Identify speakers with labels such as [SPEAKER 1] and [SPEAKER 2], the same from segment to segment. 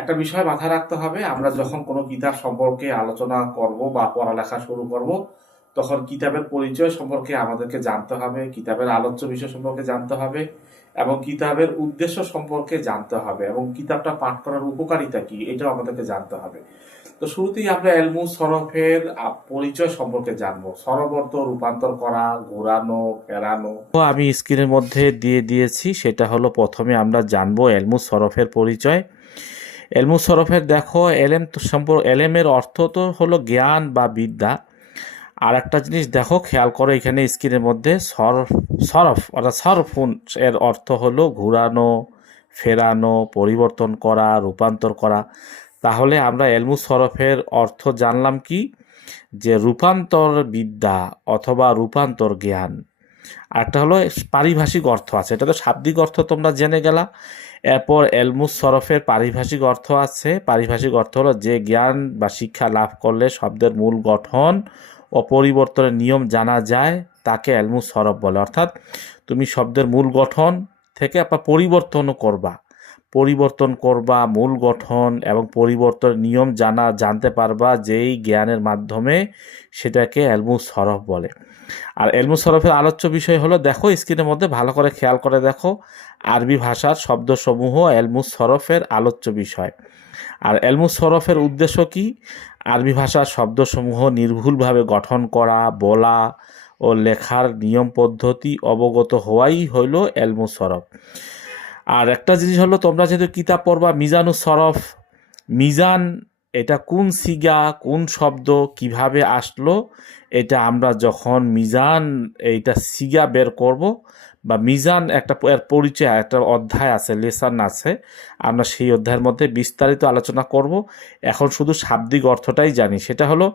[SPEAKER 1] একটা বিষয় মাথায় রাখতে হবে। আমরা যখন কোনো কিতাব সম্পর্কে আলোচনা করব বা পড়ালেখা শুরু করব, তখন কিতাবের পরিচয় সম্পর্কে আমাদেরকে জানতে হবে, কিতাবের আলোচ্য বিষয় সম্পর্কে জানতে হবে এবং কিতাবের উদ্দেশ্য সম্পর্কে জানতে হবে এবং কিতাবটা পাঠ করার উপকারিতা কি, এটাও আমাদেরকে জানতে হবে। তো শুরুতেই আমরা এলমু সরফের পরিচয় সম্পর্কে জানব। সরব অর্থ রূপান্তর করা, ঘোরানো, ফেরানো।
[SPEAKER 2] আমি স্ক্রিনের মধ্যে দিয়ে দিয়েছি, সেটা হলো প্রথমে আমরা জানব এলমু সরফের পরিচয়। এলমু সরফের দেখো এলেম তো সম্পর্ক এলেমের অর্থ তো হলো জ্ঞান বা বিদ্যা। আর একটা জিনিস দেখো, খেয়াল করো এখানে স্ক্রিনের মধ্যে সরফ সরফ অর্থাৎ সরফুন এর অর্থ হলো ঘুরানো, ফেরানো, পরিবর্তন করা, রূপান্তর করা। তাহলে আমরা এলমু সরফের অর্থ জানলাম কি? যে রূপান্তর বিদ্যা অথবা রূপান্তর জ্ঞান। আরেকটা হলো পারিভাষিক অর্থ আছে। এটা তো শাব্দিক অর্থ তোমরা জেনে গেলা। এরপর এলমুস সরফের পারিভাষিক অর্থ আছে। পারিভাষিক অর্থ হলো যে জ্ঞান বা শিক্ষা লাভ করলে শব্দের মূল গঠন ও পরিবর্তনের নিয়ম জানা যায়, তাকে এলমুস সরফ বলে। অর্থাৎ তুমি শব্দের মূল গঠন থেকে আপনার পরিবর্তনও করবা। পরিবর্তন করবা, মূল গঠন এবং পরিবর্তন নিয়ম জানা, জানতে পারবা, যেই জ্ঞানের মাধ্যমে সেটাকে এলমুস সরফ বলে। আর এলমু সরফের আলোচ্য বিষয় হলো, দেখো স্ক্রিনের মধ্যে ভালো করে খেয়াল করে দেখো, আরবি ভাষার শব্দসমূহ এলমু সরফের আলোচ্য বিষয়। আর এলমু সরফের উদ্দেশ্য কি? আরবি ভাষার শব্দসমূহ নির্ভুলভাবে গঠন করা, বলা ও লেখার নিয়ম পদ্ধতি অবগত হওয়াই হইল এলমু সরফ আর একটা জিনিস হলো তোমরা যেহেতু কিতাব পড়বা মিজানুস সরফ মিজান এটা কোন সিগা, কোন শব্দ কীভাবে আসলো, এটা আমরা যখন মিজান এইটা সিগা বের করব বা মিজান একটা এর পরিচয়, একটা অধ্যায় আছে, লেসান আছে, আমরা সেই অধ্যায়ের মধ্যে বিস্তারিত আলোচনা করব। এখন শুধু শাব্দিক অর্থটাই জানি। সেটা হলো,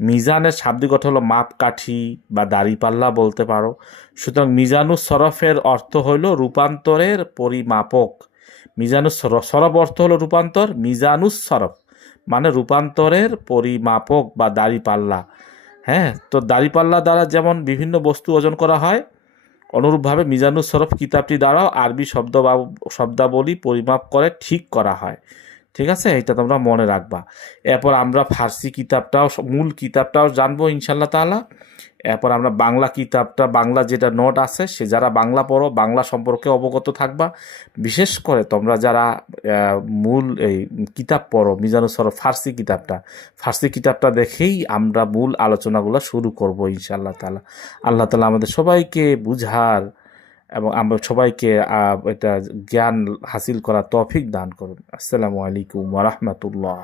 [SPEAKER 2] মিজানের শাব্দিক অর্থ হলো মাপকাঠি বা দাড়িপাল্লা বলতে পারো। সুতরাং মিজানুস সরফের অর্থ হইল রূপান্তরের পরিমাপক। মিজানুস, সরফ সরফ অর্থ হলো রূপান্তর মিজানুস সরফ মানে রূপান্তরের পরিমাপক বা দাড়িপাল্লা। হ্যাঁ তো দাড়িপাল্লা দ্বারা যেমন বিভিন্ন বস্তু ওজন করা হয়, অনুরূপভাবে মিজানুস সরফ কিতাবটি দ্বারাও আরবি শব্দ বা শব্দাবলী পরিমাপ করে ঠিক করা হয়। ঠিক আছে? এটা তোমরা মনে রাখবা। এরপর আমরা ফার্সি কিতাবটাও, মূল কিতাবটাও জানব ইনশাল্লাহ তাআলা। এরপর আমরা বাংলা কিতাবটা, বাংলা যেটা নোট আছে, সে যারা বাংলা পড়ো, বাংলা সম্পর্কে অবগত থাকবা। বিশেষ করে তোমরা যারা মূল এই কিতাব পড়ো, মিজানুস সরফ ফার্সি কিতাবটা ফার্সি কিতাবটা দেখেই আমরা মূল আলোচনাগুলো শুরু করব ইনশাআল্লাহ তাআলা। আল্লাহ তালা আমাদের সবাইকে বুঝার এবং আমরা সবাইকে এটা জ্ঞান হাসিল করা তৌফিক দান করুন। আসসালামু আলাইকুম রাহমাতুল্লাহ।